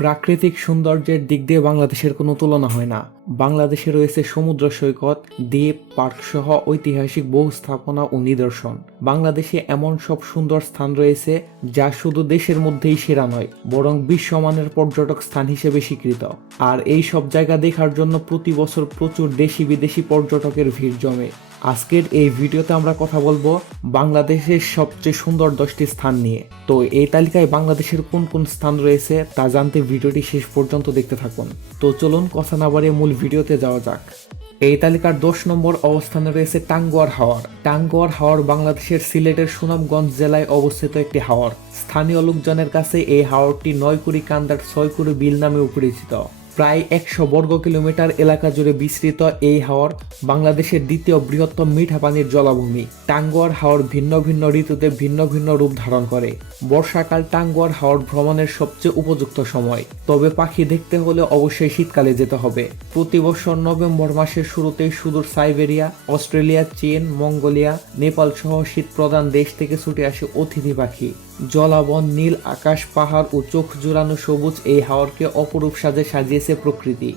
প্রাকৃতিক সৌন্দর্যের দিক দিয়ে বাংলাদেশের কোনো তুলনা হয় না। বাংলাদেশে রয়েছে সমুদ্র সৈকত, দ্বীপ পার্ক সহ ঐতিহাসিক বহু স্থাপনা ও নিদর্শন। বাংলাদেশে এমন সব সুন্দর স্থান রয়েছে যা শুধু দেশের মধ্যেই সেরা নয়, বরং বিশ্বমানের পর্যটক স্থান হিসেবে স্বীকৃত। আর এই সব জায়গা দেখার জন্য প্রতি বছর প্রচুর দেশি বিদেশি পর্যটকের ভিড় জমে। আজকের এই ভিডিওতে আমরা কথা বলব বাংলাদেশের সবচেয়ে সুন্দর দশটি স্থান নিয়ে। তো এই তালিকায় বাংলাদেশের কোন কোন স্থান রয়েছে তা জানতে ভিডিওটি শেষ পর্যন্ত দেখতে থাকুন। তো চলুন কথা না বাড়িয়ে মূল ভিডিওতে যাওয়া যাক। এই তালিকার দশ নম্বর অবস্থানে রয়েছে টাঙ্গুয়ার হাওয়ার টাঙ্গুয়ার হাওয়ার বাংলাদেশের সিলেটের সুনামগঞ্জ জেলায় অবস্থিত একটি হাওয়ার স্থানীয় লোকজনের কাছে এই হাওরটি নয়কুড়ি কান্দার ছয়কুড়ি বিল নামেও পরিচিত। প্রায় একশো বর্গ কিলোমিটার এলাকা জুড়ে বিস্তৃত এই হাওর বাংলাদেশের দ্বিতীয় বৃহত্তম মিঠা পানির জলাভূমি। টাঙ্গুয়ার হাওর ভিন্ন ভিন্ন ঋতুতে ভিন্ন ভিন্ন রূপ ধারণ করে। বর্ষাকাল টাঙ্গুয়ার হাওর ভ্রমণের সবচেয়ে উপযুক্ত সময়। তবে পাখি দেখতে হলে অবশ্যই শীতকালে যেতে হবে। প্রতি বছর নভেম্বর মাসের শুরুতেই সুদূর সাইবেরিয়া, অস্ট্রেলিয়া, চীন, মঙ্গোলিয়া, নেপাল সহ শীত প্রধান দেশ থেকে ছুটে আসে অতিথি পাখি। জলাবন, নীল আকাশ, পাহাড় ও চোখ জোড়ানো সবুজ এই হাওরকে অপরূপ সাজে সাজিয়েছে প্রকৃতি।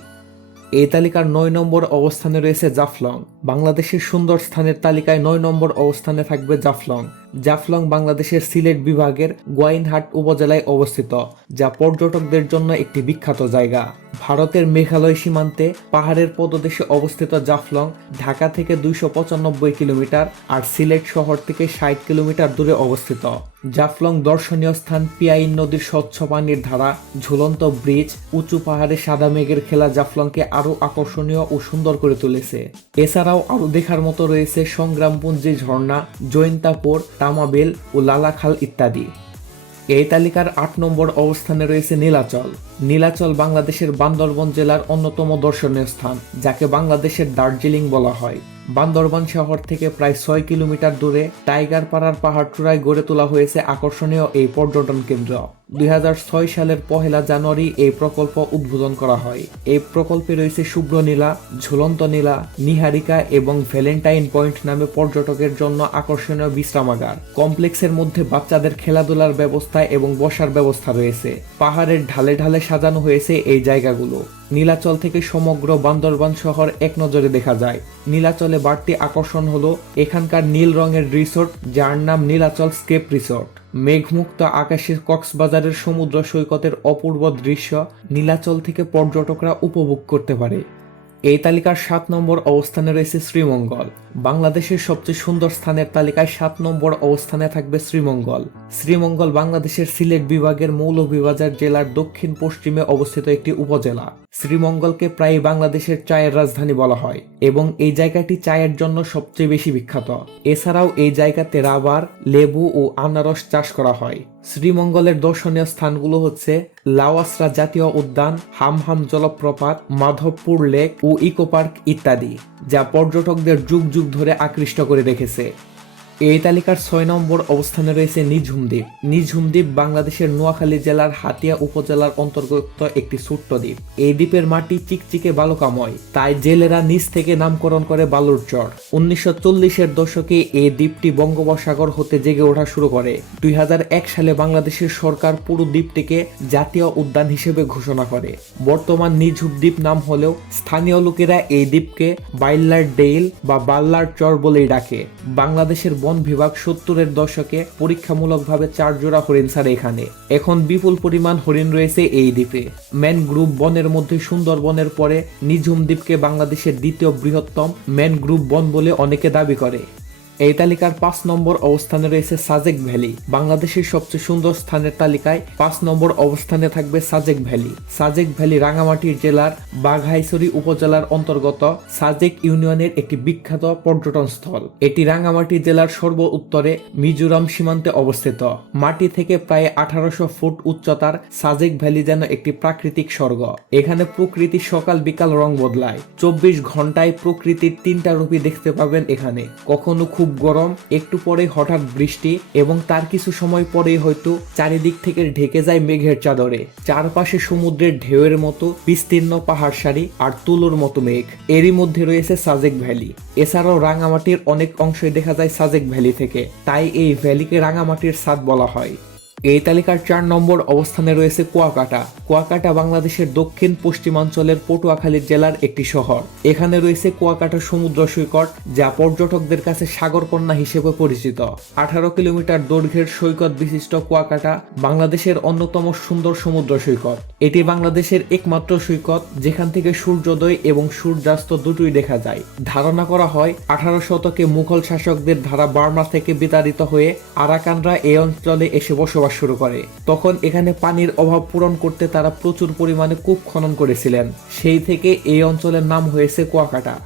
এই তালিকার নয় নম্বর অবস্থানে রয়েছে জাফলং। বাংলাদেশের সুন্দর স্থানের তালিকায় নয় নম্বর অবস্থানে থাকবে জাফলং। জাফলং বাংলাদেশের সিলেট বিভাগের গোয়াইনহাট উপজেলায় অবস্থিত, যা পর্যটকদের জন্য একটি বিখ্যাত জায়গা। ভারতের মেঘালয় সীমান্তে পাহাড়ের পদদেশে অবস্থিত জাফলং ঢাকা থেকে দুইশো পঁচানব্বই কিলোমিটার আর সিলেট শহর থেকে ষাট কিলোমিটার দূরে অবস্থিত। জাফলং দর্শনীয় স্থান পিয়াইন নদীর স্বচ্ছ পানির ধারা, ঝুলন্ত ব্রিজ, উঁচু পাহাড়ে সাদা মেঘের খেলা জাফলংকে আরও আকর্ষণীয় ও সুন্দর করে তুলেছে। এছাড়াও আরও দেখার মতো রয়েছে সংগ্রামপুঞ্জি ঝর্ণা, জৈন্তাপুর তামাবেল ও লালাখাল ইত্যাদি। এই তালিকার আট নম্বর অবস্থানে রয়েছে নীলাচল। নীলাচল বাংলাদেশের বান্দরবন জেলার অন্যতম দর্শনীয় স্থান, যাকে বাংলাদেশের দার্জিলিং বলা হয়। বান্দরবান শহর থেকে প্রায় ছয় কিলোমিটার দূরে টাইগার পাড়ার পাহাড় চূড়ায় গড়ে তোলা হয়েছে আকর্ষণীয় এই পর্যটন কেন্দ্র। দুই হাজার ছয় সালের পহেলা জানুয়ারি এই প্রকল্প উদ্বোধন করা হয়। এই প্রকল্পে রয়েছে শুভ্র নীলা, ঝুলন্ত নীলা, নিহারিকা এবং ভ্যালেন্টাইন পয়েন্ট নামে পর্যটকের জন্য আকর্ষণীয় বিশ্রামাগার। কমপ্লেক্সের মধ্যে বাচ্চাদের খেলাধুলার ব্যবস্থা এবং বসার ব্যবস্থা রয়েছে। পাহাড়ের ঢালে ঢালে সাজানো হয়েছে এই জায়গাগুলো। নীলাচল থেকে সমগ্র বান্দরবান শহর এক নজরে দেখা যায়। নীলাচলে বাড়তি আকর্ষণ হলো এখানকার নীল রঙের রিসোর্ট, যার নাম নীলাচল স্কেপ রিসোর্ট। মেঘমুক্ত আকাশের কক্সবাজারের সমুদ্র সৈকতের অপূর্ব দৃশ্য নীলাচল থেকে পর্যটকরা উপভোগ করতে পারে। এই তালিকার সাত নম্বর অবস্থানে রয়েছে শ্রীমঙ্গল। বাংলাদেশের সবচেয়ে সুন্দর স্থানের তালিকায় সাত নম্বর অবস্থানে থাকবে শ্রীমঙ্গল। শ্রীমঙ্গল বাংলাদেশের সিলেট বিভাগের মৌলভীবাজার জেলার দক্ষিণ পশ্চিমে অবস্থিত একটি উপজেলা। শ্রীমঙ্গলকে প্রায় বাংলাদেশের চায়ের রাজধানী বলা হয় এবং এই জায়গাটি চায়ের জন্য সবচেয়ে বেশি বিখ্যাত। এছাড়াও এই জায়গাতে রাবার, লেবু ও আনারস চাষ করা হয়। শ্রীমঙ্গলের দর্শনীয় স্থানগুলো হচ্ছে লাওয়াসরা জাতীয় উদ্যান, হামহাম জলপ্রপাত, মাধবপুর লেক ও ইকো পার্ক ইত্যাদি, যা পর্যটকদের যুগ যুগ ধরে আকৃষ্ট করে রেখেছে। এই তালিকার ছয় নম্বর অবস্থানে রয়েছে নিঝুম দ্বীপ নিঝুম দ্বীপ বাংলাদেশের নোয়াখালী জেলার হাতিয়া উপজেলার অন্তর্গত একটি ছোট্ট দ্বীপ। এই দ্বীপের মাটি চিকচিকে বালুকাময়, তাই জেলেরা নিচ থেকে নামকরণ করে বালুর চর। উনিশশো চল্লিশের দশকে এই দ্বীপটি বঙ্গোপসাগর হতে জেগে ওঠা শুরু করে। দুই হাজার এক সালে বাংলাদেশের সরকার পুরো দ্বীপটিকে জাতীয় উদ্যান হিসেবে ঘোষণা করে। বর্তমান নিঝুম দ্বীপ নাম হলেও স্থানীয় লোকেরা এই দ্বীপকে বাইল্লার ডেইল বা বাল্লার চর বলেই ডাকে। বাংলাদেশের বন বিভাগ সত্তরের দশকে পরীক্ষামূলকভাবে চার জোড়া হরিণ ছাড়ে এখানে। এখন বিপুল পরিমাণ হরিণ রয়েছে এই দ্বীপে। ম্যানগ্রুভ বনের মধ্যে সুন্দরবনের পরে নিঝুম দ্বীপকে বাংলাদেশের দ্বিতীয় বৃহত্তম ম্যানগ্রুভ বন বলে অনেকে দাবি করে। এই তালিকার পাঁচ নম্বর অবস্থানে রয়েছে সাজেক ভ্যালি। বাংলাদেশের সবচেয়ে সুন্দর স্থানের তালিকায় পাঁচ নম্বর অবস্থানে থাকবে সাজেক ভ্যালি। সাজেক ভ্যালি রাঙামাটির জেলার বাঘাইছড়ি উপজেলার অন্তর্গত সাজেক ইউনিয়নের একটি বিখ্যাত পর্যটন স্থল। এটি রাঙামাটি জেলার সর্ব উত্তরে মিজোরাম সীমান্তে অবস্থিত। মাটি থেকে প্রায় আঠারোশো ফুট উচ্চতার সাজেক ভ্যালি যেন একটি প্রাকৃতিক স্বর্গ। এখানে প্রকৃতি সকাল বিকাল রং বদলায়। চব্বিশ ঘন্টায় প্রকৃতির তিনটা রূপই দেখতে পাবেন এখানে। কখনো খুব গরম, একটু পরে হঠাৎ বৃষ্টি এবং তার কিছু সময় পরে হয়তো চারিদিক থেকে ঢেকে যায় মেঘের চাদরে। চারপাশে সমুদ্রের ঢেউয়ের মতো বিস্তীর্ণ পাহাড় সারি আর তুলোর মতো মেঘ। এরই মধ্যে রয়েছে সাজেক ভ্যালি। এছাড়াও রাঙামাটির অনেক অংশই দেখা যায় সাজেক ভ্যালি থেকে। তাই এই ভ্যালিকে রাঙামাটির সাদ বলা হয়। এই তালিকার চার নম্বর অবস্থানে রয়েছে কুয়াকাটা। কুয়াকাটা বাংলাদেশের দক্ষিণ পশ্চিমাঞ্চলের পটুয়াখালী জেলার একটি শহর। এখানে রয়েছে কুয়াকাটা সমুদ্র সৈকত, যা পর্যটকদের কাছে সাগরকন্যা হিসেবে পরিচিত। আঠারো কিলোমিটার দৈর্ঘ্যের সৈকত বিশিষ্ট কুয়াকাটা বাংলাদেশের অন্যতম সুন্দর সমুদ্র সৈকত। এটি বাংলাদেশের একমাত্র সৈকত, যেখান থেকে সূর্যোদয় এবং সূর্যাস্ত দুটোই দেখা যায়। ধারণা করা হয়, আঠারো শতকে মুঘল শাসকদের ধারা বার্মা থেকে বিতাড়িত হয়ে আরাকানরা এই অঞ্চলে এসে বসবাস শুরু করে। তখন এখানে পানির অভাব পূরণ করতে তারা প্রচুর পরিমাণে কূপ খনন করেছিলেন। সেই থেকে এই অঞ্চলের নাম হয়েছে কুয়াকাটা।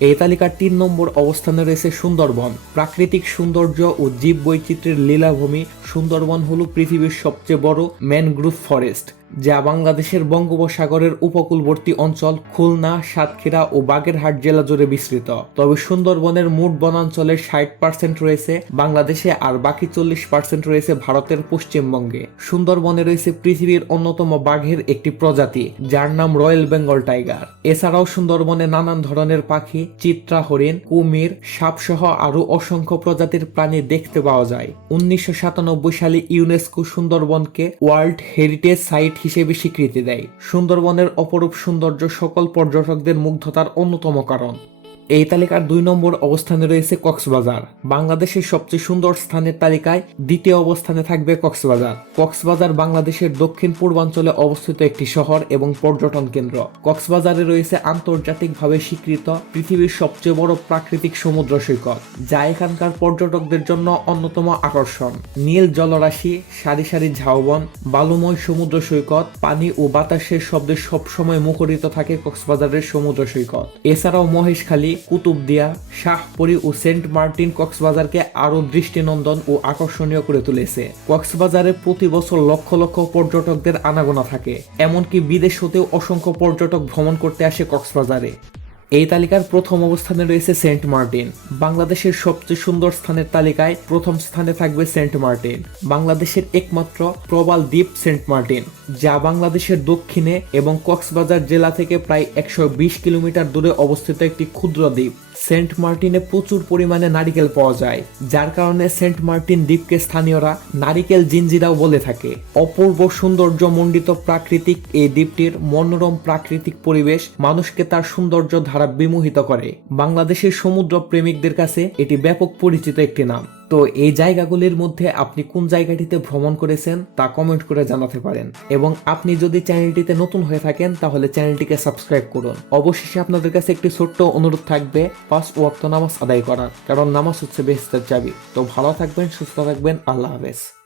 এই তালিকার তিন নম্বর অবস্থানে রয়েছে সুন্দরবন। প্রাকৃতিক সৌন্দর্য ও জীব বৈচিত্র্যের লীলাভূমি সুন্দরবন হল পৃথিবীর সবচেয়ে বড় ম্যানগ্রোভ ফরেস্ট। যা বাংলাদেশের বঙ্গোপসাগরের উপকূলবর্তী অঞ্চল খুলনা, সাতক্ষীরা ও বাগেরহাট জেলা জুড়ে বিস্তৃত। তবে সুন্দরবনের মোট বনাঞ্চলের ষাট পার্সেন্ট রয়েছে বাংলাদেশে আর বাকি চল্লিশ পার্সেন্ট রয়েছে ভারতের পশ্চিমবঙ্গে। সুন্দরবনে রয়েছে পৃথিবীর অন্যতম বাঘের একটি প্রজাতি, যার নাম রয়্যাল বেঙ্গল টাইগার। এছাড়াও সুন্দরবনে নানান ধরনের পাখি, চিত্রা হরিণ, কুমির, সাপসহ আরও অসংখ্য প্রজাতির প্রাণী দেখতে পাওয়া যায়। উনিশশো সাতানব্বই সালে ইউনেস্কো সুন্দরবনকে ওয়ার্ল্ড হেরিটেজ সাইট হিসেবে স্বীকৃতি দেয়। সুন্দরবনের অপরূপ সৌন্দর্য সকল পর্যটকদের মুগ্ধতার অন্যতম কারণ। এই তালিকার দুই নম্বর অবস্থানে রয়েছে কক্সবাজার। বাংলাদেশের সবচেয়ে সুন্দর স্থানের তালিকায় দ্বিতীয় অবস্থানে থাকবে কক্সবাজার। কক্সবাজার বাংলাদেশের দক্ষিণ পূর্বাঞ্চলে অবস্থিত একটি শহর এবং পর্যটন কেন্দ্র। কক্সবাজারে রয়েছে আন্তর্জাতিকভাবে স্বীকৃত পৃথিবীর সবচেয়ে বড় প্রাকৃতিক সমুদ্র সৈকত, যা এখানকার পর্যটকদের জন্য অন্যতম আকর্ষণ। নীল জলরাশি, সারি সারি ঝাউবন, বালুময় সমুদ্র সৈকত, পানি ও বাতাসের শব্দে সবসময় মুখরিত থাকে কক্সবাজারের সমুদ্র সৈকত। এছাড়াও মহেশখালী কুতুবদিয়া শাহপুরি ও সেন্ট মার্টিন কক্সবাজারকে আরও দৃষ্টিনন্দন ও আকর্ষণীয় করে তুলেছে। কক্সবাজারে প্রতি বছর লক্ষ লক্ষ পর্যটকদের আনাগোনা থাকে, এমনকি বিদেশ হতেও অসংখ্য পর্যটক ভ্রমণ করতে আসে কক্সবাজারে। এই তালিকার প্রথম অবস্থানে রয়েছে সেন্ট মার্টিন। বাংলাদেশের সবচেয়ে সুন্দর স্থানের তালিকায় প্রথম স্থানে থাকবে সেন্ট মার্টিন। বাংলাদেশের একমাত্র প্রবাল দ্বীপ সেন্ট মার্টিন, যা বাংলাদেশের দক্ষিণে এবং কক্সবাজার জেলা থেকে প্রায় একশো বিশ কিলোমিটার দূরে অবস্থিত একটি ক্ষুদ্র দ্বীপ। সেন্ট মার্টিনে প্রচুর পরিমাণে নারিকেল পাওয়া যায়, যার কারণে সেন্ট মার্টিন দ্বীপকে স্থানীয়রা নারিকেল জিঞ্জিরাও বলে থাকে। অপূর্ব সৌন্দর্য মণ্ডিত প্রাকৃতিক এই দ্বীপটির মনোরম প্রাকৃতিক পরিবেশ মানুষকে তার সৌন্দর্য ধারা বিমোহিত করে। বাংলাদেশের সমুদ্র প্রেমিকদের কাছে এটি ব্যাপক পরিচিত একটি নাম। তো এই জায়গাগুলির মধ্যে আপনি কোন জায়গাটিতে ভ্রমণ করেছেন তা কমেন্ট করে জানাতে পারেন। এবং আপনি যদি চ্যানেলটিতে নতুন হয়ে থাকেন, তাহলে চ্যানেলটিকে সাবস্ক্রাইব করুন। অবশেষে আপনাদের কাছে একটি ছোট্ট অনুরোধ থাকবে পাঁচ ওয়াক্ত নামাজ আদায় করার, কারণ নামাজ হচ্ছে বেহস্তের চাবি। তো ভালো থাকবেন, সুস্থ থাকবেন, আল্লাহ হাফেজ।